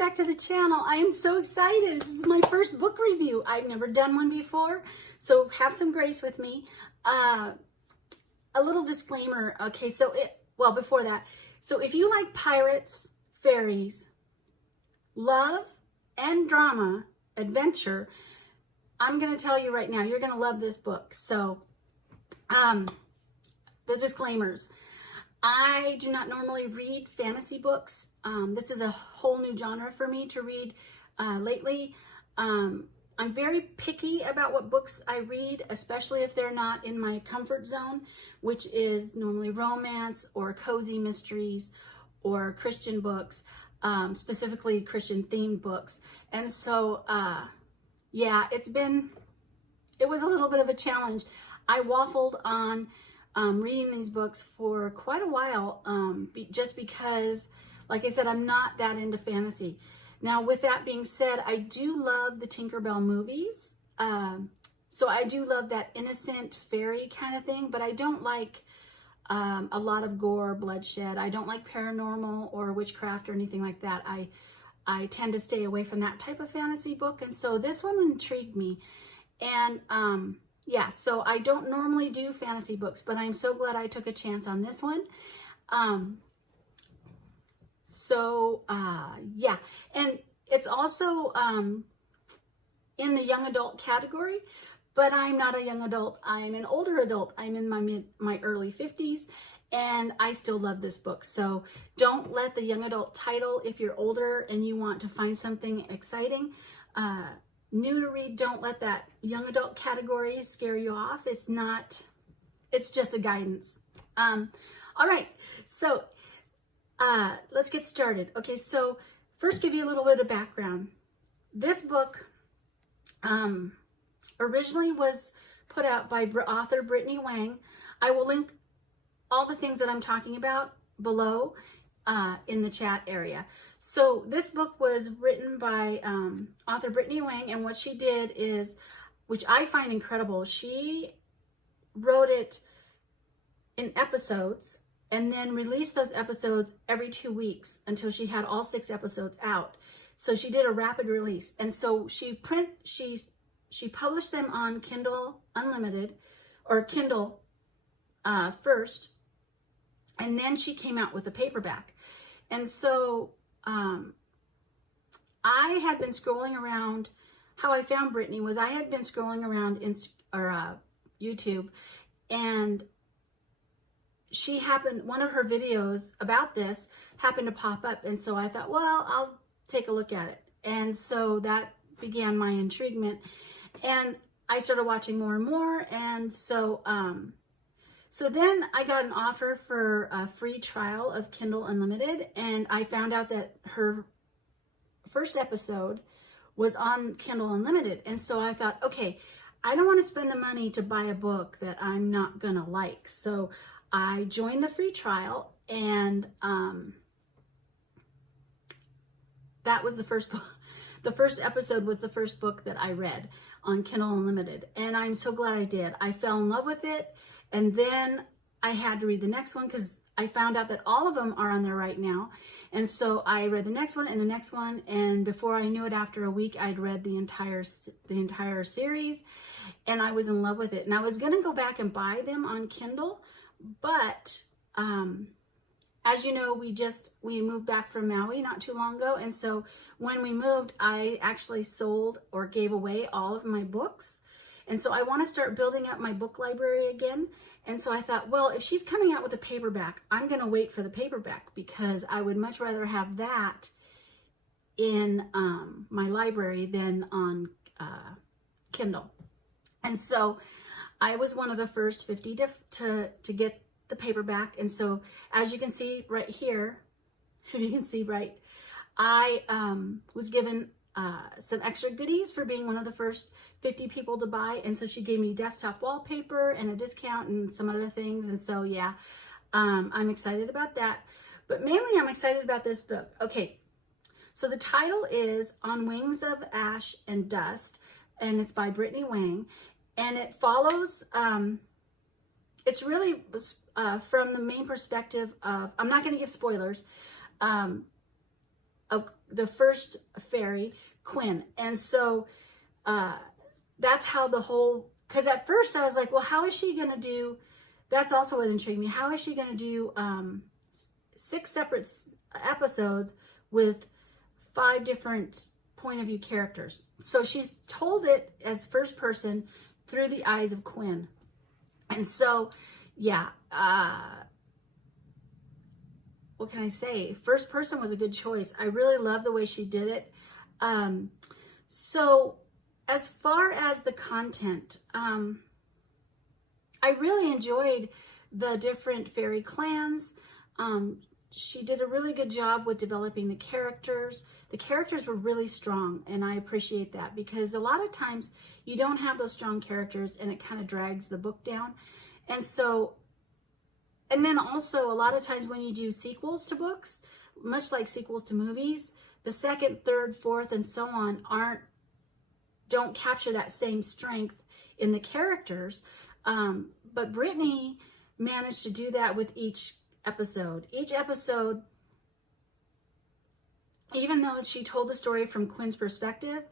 back to the channel. I am so excited. This is my first book review. I've never done one before, so have some grace with me. A little disclaimer. Okay, before that, so if you like pirates, fairies, love, and drama, adventure, I'm going to tell you right now, you're going to love this book. So, the disclaimers. I do not normally read fantasy books. This is a whole new genre for me to read lately. I'm very picky about what books I read, especially if they're not in my comfort zone, which is normally romance or cozy mysteries or Christian books, specifically Christian themed books. And so, yeah, it was a little bit of a challenge. I waffled on reading these books for quite a while, just because, like I said, I'm not that into fantasy. Now, with that being said, I do love the Tinkerbell movies. So I do love that innocent fairy kind of thing, but I don't like a lot of gore, bloodshed. I don't like paranormal or witchcraft or anything like that. I tend to stay away from that type of fantasy book. And so this one intrigued me. And yeah, so I don't normally do fantasy books, but I'm so glad I took a chance on this one. Yeah, and it's also in the young adult category, but I'm not a young adult. I'm an older adult. I'm in my early 50s, and I still love this book. So don't let the young adult title, if you're older and you want to find something exciting, new to read, don't let that young adult category scare you off. It's just a guidance. All right, so let's get started. Okay, so first give you a little bit of background. This book originally was put out by author Brittany Wang. I will link all the things that I'm talking about below in the chat area. So this book was written by author Brittany Wang, and what she did is, which I find incredible, she wrote it in episodes and then released those episodes every 2 weeks until she had all 6 episodes out. So she did a rapid release, and so she published them on Kindle Unlimited or Kindle first, and then she came out with a paperback. And so I had been scrolling around. How I found Brittany was I had been scrolling around YouTube, and one of her videos about this happened to pop up, and so I thought, well, I'll take a look at it. And so that began my intriguement, and I started watching more and more. And so so then I got an offer for a free trial of Kindle Unlimited, and I found out that her first episode was on Kindle Unlimited. And so I thought, okay, I don't want to spend the money to buy a book that I'm not gonna like. So I joined the free trial, and that was the first book. The first episode was the first book that I read on Kindle Unlimited, and I'm so glad I did. I fell in love with it, and then I had to read the next one because I found out that all of them are on there right now. And so I read the next one and the next one, and before I knew it, after a week, I'd read the entire series, and I was in love with it. And I was going to go back and buy them on Kindle, but as you know, we moved back from Maui not too long ago, and so when we moved, I actually sold or gave away all of my books. And so I want to start building up my book library again. And so I thought, well, if she's coming out with a paperback, I'm going to wait for the paperback, because I would much rather have that in my library than on Kindle. And so I was one of the first 50 to get the paperback. And so as you can see right here, if you can see right, I was given some extra goodies for being one of the first 50 people to buy. And so she gave me desktop wallpaper and a discount and some other things. And so, yeah, I'm excited about that. But mainly I'm excited about this book. Okay, so the title is On Wings of Ash and Dust, and it's by Brittany Wang. And it follows, it's really from the main perspective of, I'm not going to give spoilers, the first fairy, Quinn. And so that's how the whole, because at first I was like, well, how is she going to do, that's also what intrigued me. How is she going to do 6 separate episodes with 5 different point of view characters? So she's told it as first person through the eyes of Quinn. And so, yeah, what can I say? First person was a good choice. I really love the way she did it. So as far as the content, I really enjoyed the different fairy clans. She did a really good job with developing the characters. The characters were really strong, and I appreciate that, because a lot of times you don't have those strong characters and it kind of drags the book down. And so, and then also a lot of times when you do sequels to books, much like sequels to movies, the second, third, fourth, and so on don't capture that same strength in the characters. But Brittany managed to do that with each episode. Each episode, even though she told the story from Quinn's perspective,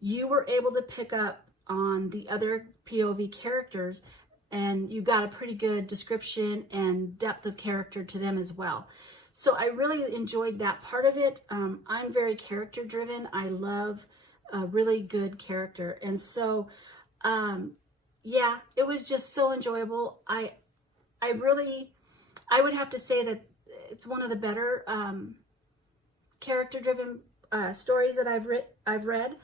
you were able to pick up on the other POV characters, and you got a pretty good description and depth of character to them as well. So I really enjoyed that part of it. I'm very character driven. I love a really good character. And so, yeah, it was just so enjoyable. I would have to say that it's one of the better character-driven stories that I've read.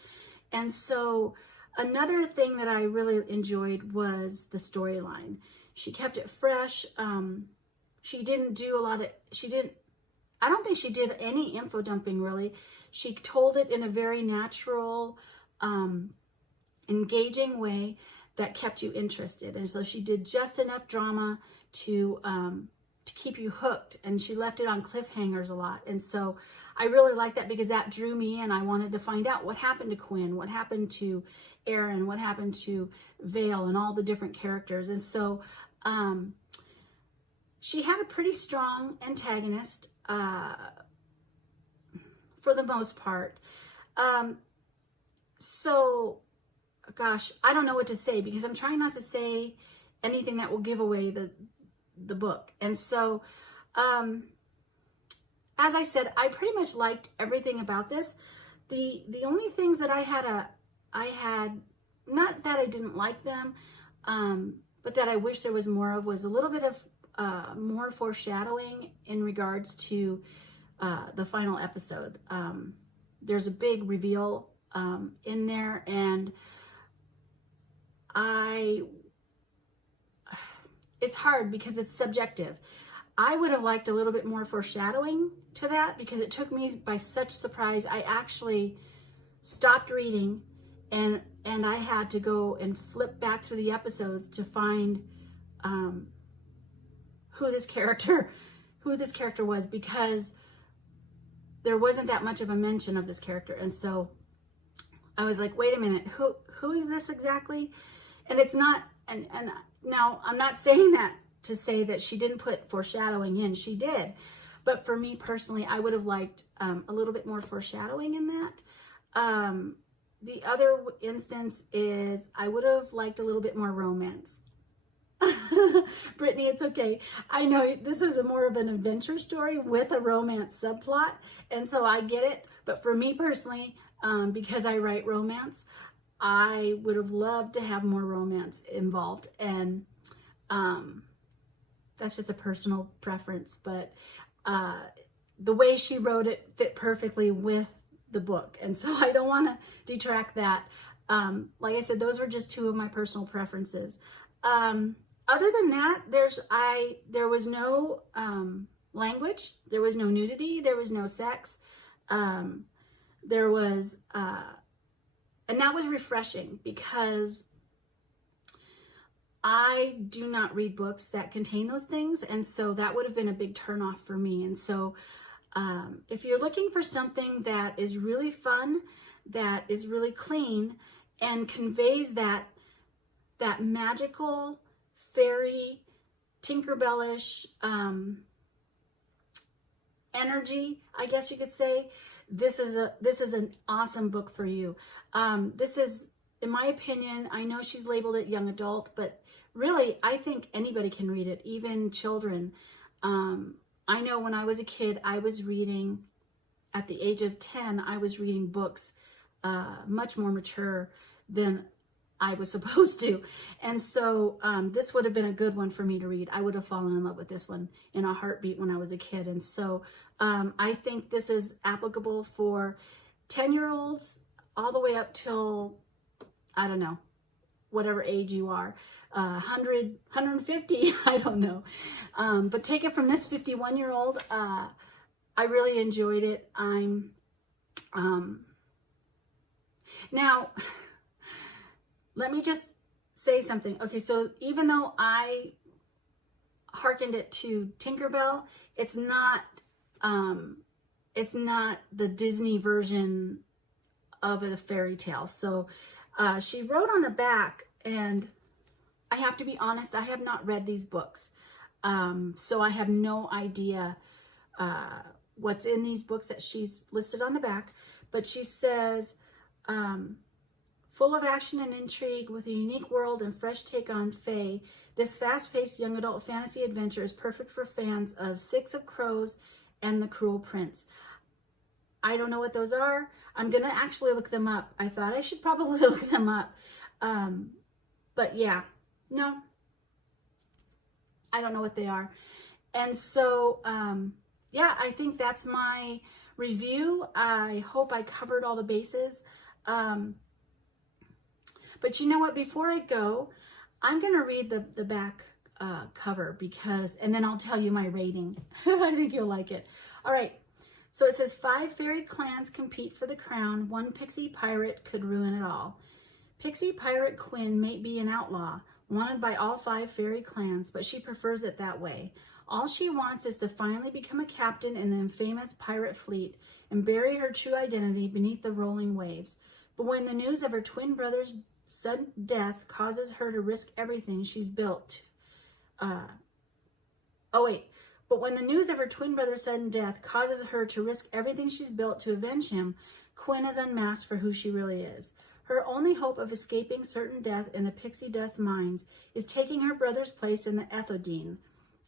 And so another thing that I really enjoyed was the storyline. She kept it fresh. She didn't do a lot of, I don't think she did any info dumping really. She told it in a very natural, engaging way that kept you interested. And so she did just enough drama to keep you hooked, and she left it on cliffhangers a lot. And so I really like that, because that drew me in. I wanted to find out what happened to Quinn, what happened to Aaron, what happened to Vale, and all the different characters. And so she had a pretty strong antagonist for the most part. So gosh, I don't know what to say, because I'm trying not to say anything that will give away the book. And so, as I said, I pretty much liked everything about this. The only things that I had, not that I didn't like them, but that I wish there was more of, was a little bit of more foreshadowing in regards to the final episode. There's a big reveal in there, and it's hard because it's subjective. I would have liked a little bit more foreshadowing to that, because it took me by such surprise. I actually stopped reading and I had to go and flip back through the episodes to find who this character was, because there wasn't that much of a mention of this character. And so I was like, wait a minute, who is this exactly? And it's not, and now I'm not saying that to say that she didn't put foreshadowing in. She did. But for me personally, I would have liked a little bit more foreshadowing in that. The other instance is I would have liked a little bit more romance. Brittany, it's okay. I know this was more of an adventure story with a romance subplot, and so I get it. But for me personally, because I write romance, I would have loved to have more romance involved, and that's just a personal preference. But the way she wrote it fit perfectly with the book, and so I don't want to detract that. Like I said, those were just two of my personal preferences. Other than that, there was no language, there was no nudity, there was no sex. There was, and that was refreshing, because I do not read books that contain those things, and so that would have been a big turnoff for me. And so if you're looking for something that is really fun, that is really clean, and conveys that magical, fairy, Tinkerbellish energy, I guess you could say, this is an awesome book for you. This is, in my opinion, I know she's labeled it young adult, but really, I think anybody can read it, even children. I know when I was a kid, I was reading, at the age of 10, I was reading books much more mature than I was supposed to. And so this would have been a good one for me to read. I would have fallen in love with this one in a heartbeat when I was a kid. And so I think this is applicable for 10-year-olds all the way up till, I don't know, whatever age you are, 100, 150, I don't know. But take it from this 51-year-old. I really enjoyed it. Now, let me just say something. Okay, so even though I hearkened it to Tinkerbell, it's not the Disney version of a fairy tale. So she wrote on the back, and I have to be honest, I have not read these books. So I have no idea what's in these books that she's listed on the back. But she says, full of action and intrigue with a unique world and fresh take on fae, this fast-paced young adult fantasy adventure is perfect for fans of Six of Crows and The Cruel Prince. I don't know what those are. I'm going to actually look them up. I thought I should probably look them up. But yeah, no, I don't know what they are. And so, yeah, I think that's my review. I hope I covered all the bases. But you know what? Before I go, I'm going to read the back cover and then I'll tell you my rating. I think you'll like it. All right. So it says 5 fairy clans compete for the crown. 1 pixie pirate could ruin it all. Pixie pirate Quinn may be an outlaw, wanted by all 5 fairy clans, but she prefers it that way. All she wants is to finally become a captain in the infamous pirate fleet and bury her true identity beneath the rolling waves. But when the news of her twin brother's sudden death causes her to risk everything she's built. But when the news of her twin brother's sudden death causes her to risk everything she's built to avenge him, Quinn is unmasked for who she really is. Her only hope of escaping certain death in the pixie dust mines is taking her brother's place in the Ethodine,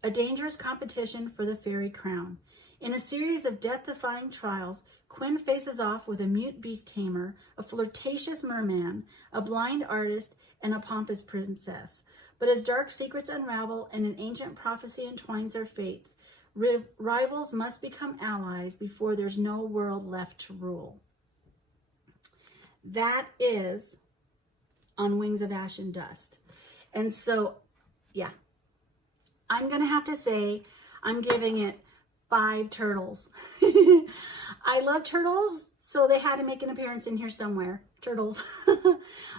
a dangerous competition for the fairy crown. In a series of death-defying trials, Quinn faces off with a mute beast tamer, a flirtatious merman, a blind artist, and a pompous princess. But as dark secrets unravel and an ancient prophecy entwines their fates, rivals must become allies before there's no world left to rule. That is On Wings of Ash and Dust. And so, yeah, I'm going to have to say I'm giving it 5 turtles. I love turtles, so they had to make an appearance in here somewhere. Turtles.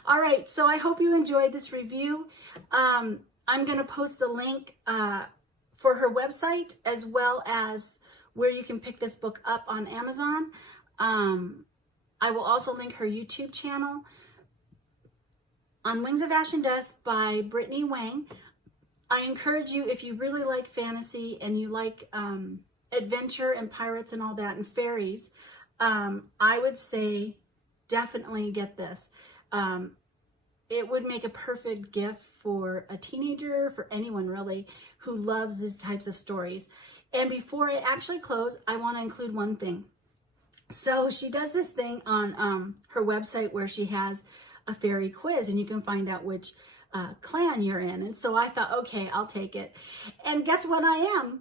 All right, so I hope you enjoyed this review. I'm going to post the link for her website as well as where you can pick this book up on Amazon. I will also link her YouTube channel, On Wings of Ash and Dust by Brittany Wang. I encourage you, if you really like fantasy and you like adventure and pirates and all that and fairies, I would say definitely get this. It would make a perfect gift for a teenager, for anyone really, who loves these types of stories. And before I actually close, I want to include one thing. So she does this thing on her website where she has a fairy quiz and you can find out which clan you're in. And so I thought, okay, I'll take it. And guess what I am?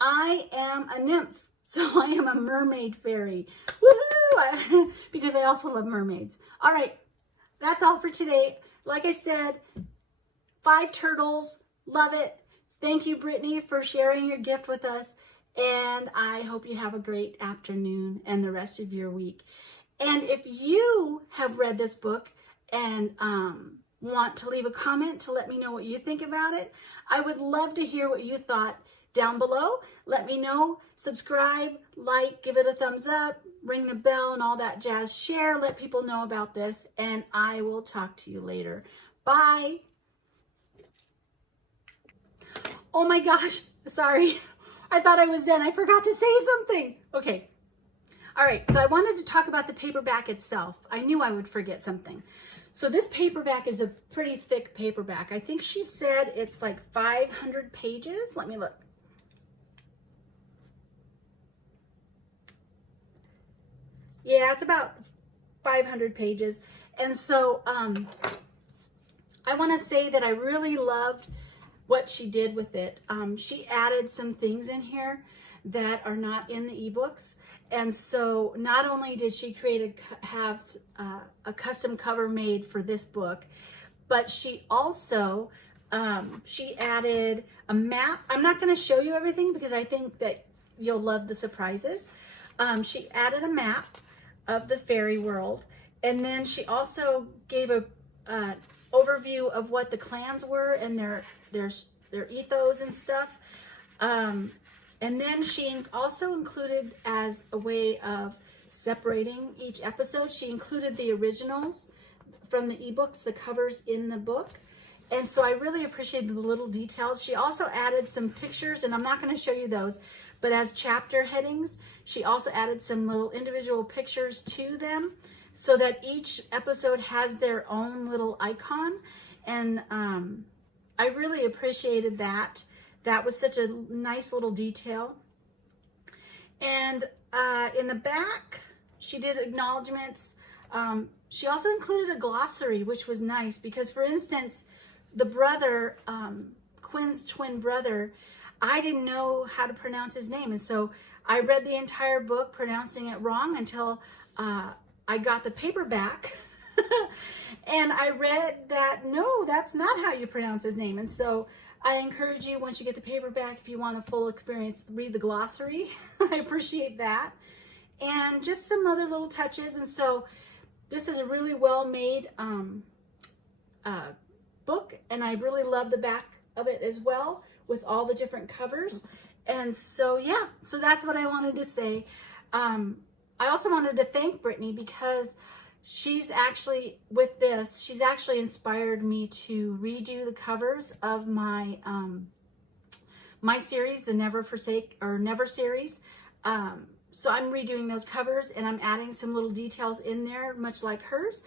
I am a nymph. So I am a mermaid fairy. Woohoo! Because I also love mermaids. All right, that's all for today. Like I said, 5 turtles. Love it. Thank you, Brittany, for sharing your gift with us. And I hope you have a great afternoon and the rest of your week. And if you have read this book and want to leave a comment to let me know what you think about it, I would love to hear what you thought down below. Let me know. Subscribe, like, give it a thumbs up, ring the bell and all that jazz. Share, let people know about this, and I will talk to you later. Bye. Oh my gosh, sorry. I thought I was done. I forgot to say something. Okay. All right, so I wanted to talk about the paperback itself. I knew I would forget something. So this paperback is a pretty thick paperback. I think she said it's like 500 pages. Let me look. Yeah, it's about 500 pages. And so I want to say that I really loved what she did with it. She added some things in here that are not in the ebooks. And so not only did she have a custom cover made for this book, but she also, she added a map. I'm not going to show you everything because I think that you'll love the surprises. She added a map of the fairy world. And then she also gave a overview of what the clans were and their ethos and stuff. And then she also included, as a way of separating each episode, she included the originals from the ebooks, the covers in the book. And so I really appreciated the little details. She also added some pictures, and I'm not going to show you those, but as chapter headings, she also added some little individual pictures to them so that each episode has their own little icon. And I really appreciated that. That was such a nice little detail. And in the back, she did acknowledgments. She also included a glossary, which was nice because, for instance, the brother, Quinn's twin brother, I didn't know how to pronounce his name. And so I read the entire book pronouncing it wrong until I got the paperback. And I read that, no, that's not how you pronounce his name. And so I encourage you, once you get the paperback, if you want a full experience, read the glossary. I appreciate that. And just some other little touches. And so this is a really well-made book, and I really love the back of it as well with all the different covers. And so, yeah, so that's what I wanted to say. I also wanted to thank Brittany because she's actually, with this, she's actually inspired me to redo the covers of my my series, the Never series. So I'm redoing those covers and I'm adding some little details in there, much like hers,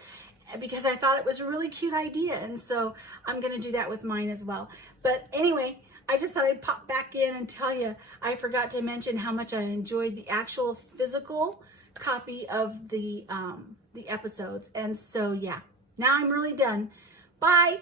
because I thought it was a really cute idea. And so I'm going to do that with mine as well. But anyway, I just thought I'd pop back in and tell you, I forgot to mention how much I enjoyed the actual physical copy of the episodes. And so, yeah, now I'm really done. Bye.